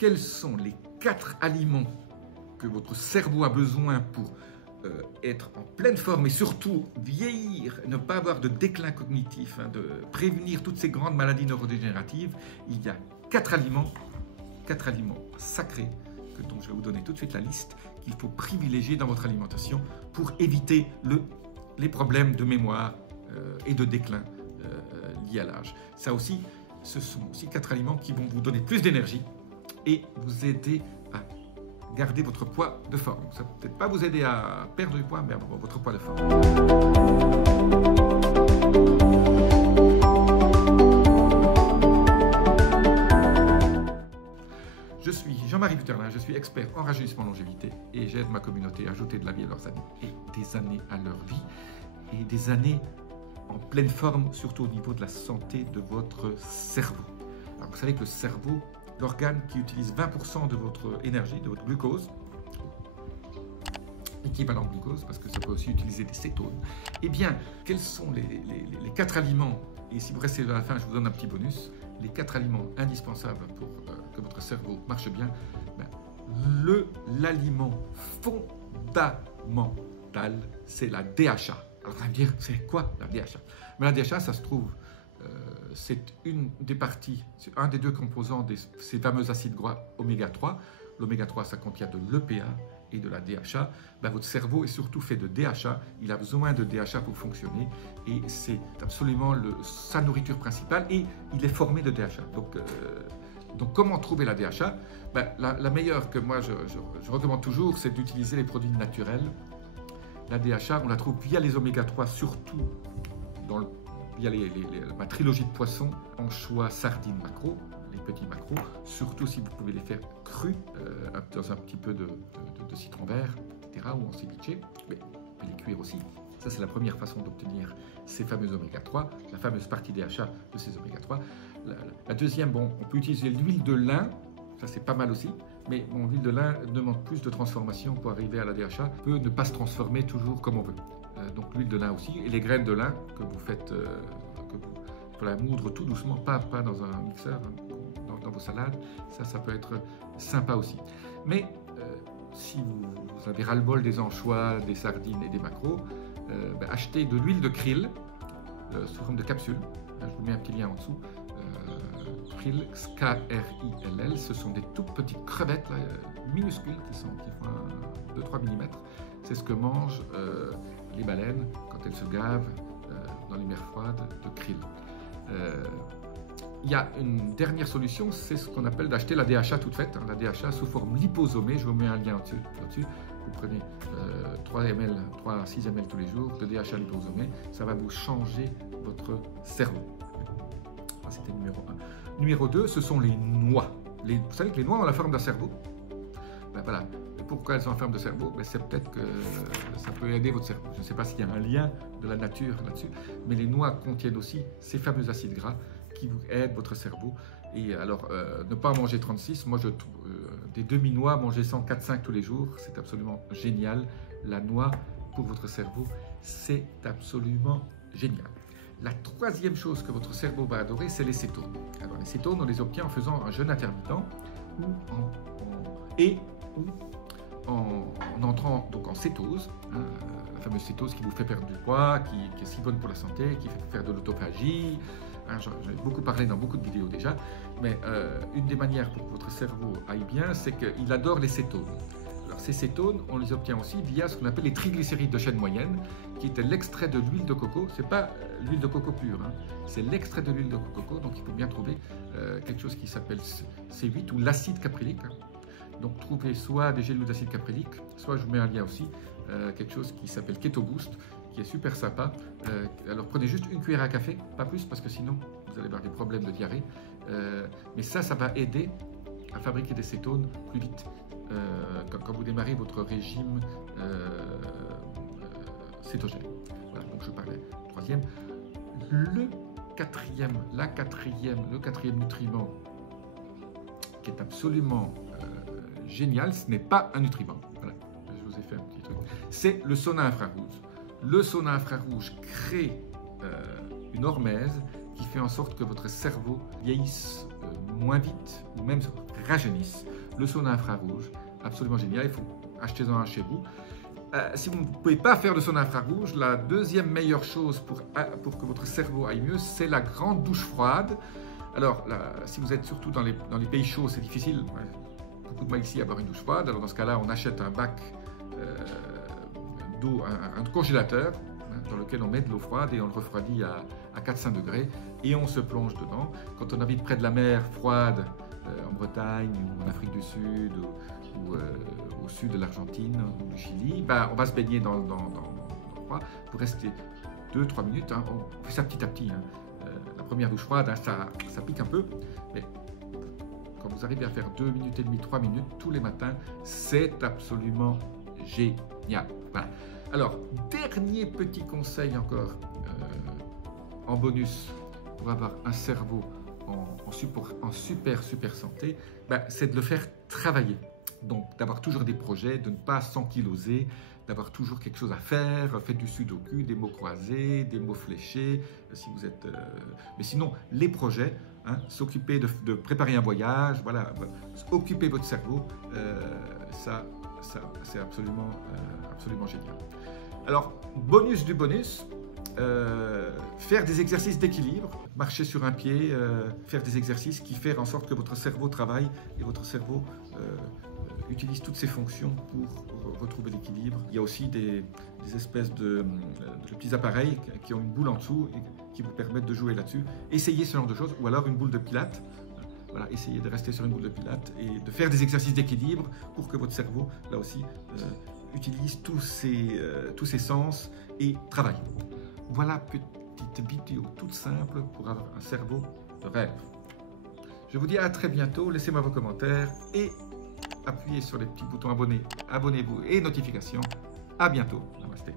quels sont les 4 aliments que votre cerveau a besoin pour être en pleine forme et surtout vieillir, ne pas avoir de déclin cognitif, hein, de prévenir toutes ces grandes maladies neurodégénératives. Il y a 4 aliments sacrés dont je vais vous donner tout de suite la liste qu'il faut privilégier dans votre alimentation pour éviter les problèmes de mémoire et de déclin liés à l'âge. Ça aussi, ce sont aussi 4 aliments qui vont vous donner plus d'énergie et vous aider à garder votre poids de forme. Ça ne va peut-être pas vous aider à perdre du poids, mais à votre poids de forme. Je suis Jean-Marie Buterlin, je suis expert en rajeunissement longévité et j'aide ma communauté à ajouter de la vie à leurs années et des années à leur vie et des années en pleine forme, surtout au niveau de la santé de votre cerveau. Alors vous savez que le cerveau, l'organe qui utilise 20% de votre énergie, de votre glucose, équivalent de glucose, parce que ça peut aussi utiliser des cétones, eh bien, quels sont les 4 aliments, et si vous restez à la fin, je vous donne un petit bonus, les 4 aliments indispensables pour que votre cerveau marche bien, ben, l'aliment fondamental, c'est la DHA. Alors vous allez me dire, c'est quoi la DHA? Mais la DHA, ça se trouve, c'est une des parties, c'est un des 2 composants de ces fameux acides gras oméga 3. L'oméga 3, ça contient de l'EPA et de la DHA. Ben, votre cerveau est surtout fait de DHA. Il a besoin de DHA pour fonctionner et c'est absolument sa nourriture principale et il est formé de DHA. Donc comment trouver la DHA? Ben, la meilleure que moi je recommande toujours, c'est d'utiliser les produits naturels. La DHA, on la trouve via les oméga 3, surtout via ma trilogie de poissons, anchois, sardines, maquereaux, les petits maquereaux, surtout si vous pouvez les faire crus, dans un petit peu de citron vert, etc., ou en ceviche, mais vous pouvez les cuire aussi. Ça, c'est la première façon d'obtenir ces fameux oméga 3, la fameuse partie DHA de ces oméga 3. La deuxième, bon, on peut utiliser l'huile de lin, ça c'est pas mal aussi, mais bon, l'huile de lin demande plus de transformation pour arriver à la DHA, peut ne pas se transformer toujours comme on veut. Donc l'huile de lin aussi, et les graines de lin que vous faites, pour la moudre tout doucement, pas dans un mixeur, hein, dans vos salades, ça peut être sympa aussi. Mais si vous avez ras-le-bol des anchois, des sardines et des maquereaux, achetez de l'huile de krill sous forme de capsule. Je vous mets un petit lien en dessous. Krill, K-R-I-L-L, ce sont des toutes petites crevettes là, minuscules qui font 2-3 mm. C'est ce que mangent les baleines quand elles se gavent dans les mers froides de krill. Il y a une dernière solution, c'est ce qu'on appelle d'acheter la DHA toute faite, hein, la DHA sous forme liposomée. Je vous mets un lien là-dessus. Vous prenez 3 à 6 ml tous les jours de DHA liposomée, ça va vous changer votre cerveau. C'était numéro 1. Numéro 2, ce sont les noix. Vous savez que les noix ont la forme d'un cerveau. Ben voilà. Et pourquoi elles ont la forme de cerveau? Ben c'est peut-être que ça peut aider votre cerveau. Je ne sais pas s'il y a un lien de la nature là-dessus, mais les noix contiennent aussi ces fameux acides gras qui vous aident votre cerveau. Et alors, ne pas en manger 36. Moi, des demi-noix, manger 4-5 tous les jours, c'est absolument génial. La noix, pour votre cerveau, c'est absolument génial. La troisième chose que votre cerveau va adorer, c'est les cétones. Alors, les cétones, on les obtient en faisant un jeûne intermittent ou en entrant donc en cétose, hein, la fameuse cétose qui vous fait perdre du poids, qui est si bonne pour la santé, qui fait faire de l'autophagie. Hein, j'en ai beaucoup parlé dans beaucoup de vidéos déjà, mais une des manières pour que votre cerveau aille bien, c'est qu'il adore les cétones. Alors, ces cétones, on les obtient aussi via ce qu'on appelle les triglycérides de chaîne moyenne, qui est l'extrait de l'huile de coco. C'est pas l'huile de coco pure, hein, c'est l'extrait de l'huile de coco. Donc il faut bien trouver quelque chose qui s'appelle C8 ou l'acide caprylique. Hein. Donc trouvez soit des gélules d'acide caprylique, soit je vous mets un lien aussi, quelque chose qui s'appelle Keto Boost, qui est super sympa. Alors prenez juste une cuillère à café, pas plus, parce que sinon vous allez avoir des problèmes de diarrhée. Mais ça va aider à fabriquer des cétones plus vite. Quand vous démarrez votre régime cétogène. Voilà, donc je parlais. Troisième. Le quatrième nutriment qui est absolument génial, ce n'est pas un nutriment. Voilà, je vous ai fait un petit truc. C'est le sauna infrarouge. Le sauna infrarouge crée une hormèse qui fait en sorte que votre cerveau vieillisse moins vite ou même rajeunisse. le sauna infrarouge, absolument génial, il faut acheter un chez vous. Si vous ne pouvez pas faire de sauna infrarouge, la deuxième meilleure chose pour que votre cerveau aille mieux, c'est la grande douche froide. Alors, là, si vous êtes surtout dans les pays chauds, c'est difficile, beaucoup de mal ici, avoir une douche froide. Alors dans ce cas-là, on achète un bac d'eau, un congélateur, dans lequel on met de l'eau froide et on le refroidit à 4-5 degrés et on se plonge dedans. Quand on habite près de la mer froide, en Bretagne ou en Afrique du Sud ou au sud de l'Argentine ou du Chili, on va se baigner dans le froid pour rester 2-3 minutes. Hein. On fait ça petit à petit. Hein. La première douche froide, hein, ça pique un peu, mais quand vous arrivez à faire 2 minutes et demie, 3 minutes tous les matins, c'est absolument génial. Voilà. Alors, dernier petit conseil encore en bonus pour avoir un cerveau en super santé, c'est de le faire travailler. Donc, d'avoir toujours des projets, de ne pas s'ankyloser, d'avoir toujours quelque chose à faire. Faites du sudoku, des mots croisés, des mots fléchés, si vous êtes... Mais sinon, les projets, hein, s'occuper de préparer un voyage, voilà, occuper votre cerveau, ça c'est absolument génial. Alors, bonus du bonus, faire des exercices d'équilibre, marcher sur un pied, faire des exercices qui font en sorte que votre cerveau travaille et votre cerveau utilise toutes ses fonctions pour retrouver l'équilibre. Il y a aussi des espèces de petits appareils qui ont une boule en dessous et qui vous permettent de jouer là-dessus. Essayez ce genre de choses, ou alors une boule de pilates. Voilà, essayez de rester sur une boule de pilates et de faire des exercices d'équilibre pour que votre cerveau, là aussi, utilise tous ses sens et travaille. Voilà, petite vidéo toute simple pour avoir un cerveau de rêve. Je vous dis à très bientôt, laissez-moi vos commentaires et appuyez sur les petits boutons abonner, abonnez-vous et notifications. À bientôt. Namasté.